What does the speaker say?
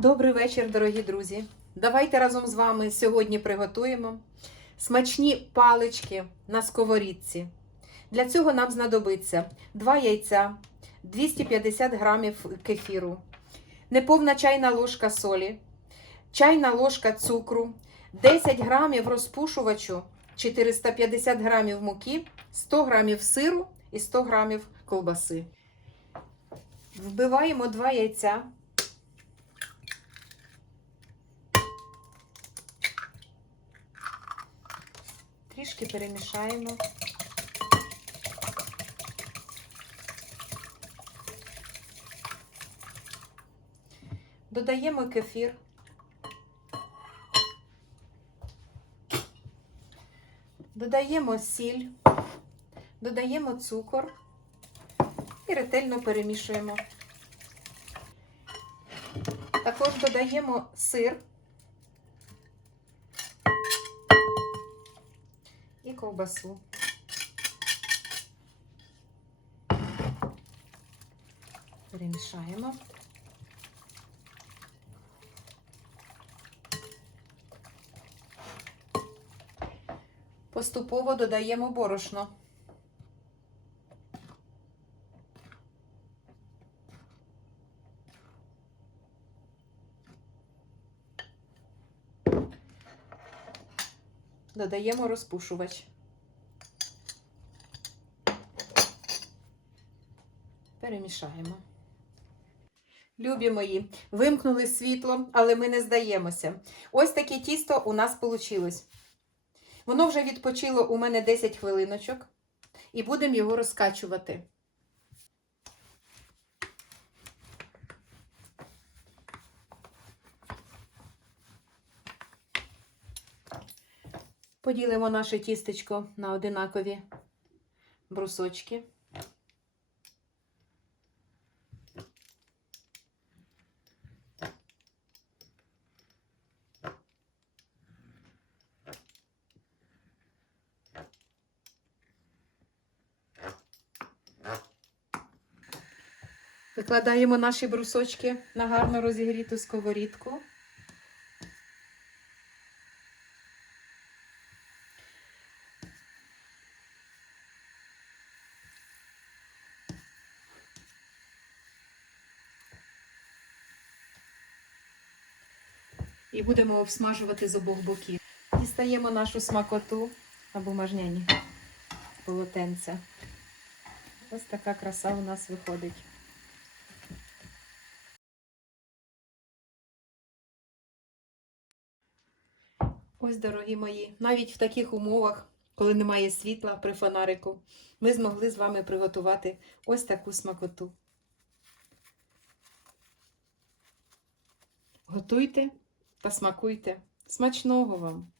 Добрий вечір, дорогі друзі. Давайте разом з вами сьогодні приготуємо смачні палички на сковорідці. Для цього нам знадобиться 2 яйця, 250 грамів кефіру, неповна чайна ложка солі, чайна ложка цукру, 10 грамів розпушувачу, 450 грамів муки, 100 грамів сиру і 100 грамів ковбаси. Вбиваємо 2 яйця. Трішки перемішаємо. Додаємо кефір. Додаємо сіль, додаємо цукор і ретельно перемішуємо. Також додаємо сир. І ковбасу. Перемішаємо. Поступово додаємо борошно. Додаємо розпушувач. Перемішаємо. Любі мої, вимкнули світло, але ми не здаємося. Ось таке тісто у нас вийшло. Воно вже відпочило у мене 10 хвилиночок, і будемо його розкачувати. Поділимо наше тістечко на одинакові брусочки. Викладаємо наші брусочки на гарно розігріту сковорідку. І будемо обсмажувати з обох боків. Дістаємо нашу смакоту на бумажняні полотенця. Ось така краса у нас виходить. Ось, дорогі мої, навіть в таких умовах, коли немає світла при фонарику, ми змогли з вами приготувати ось таку смакоту. Готуйте та смакуйте. Смачного вам!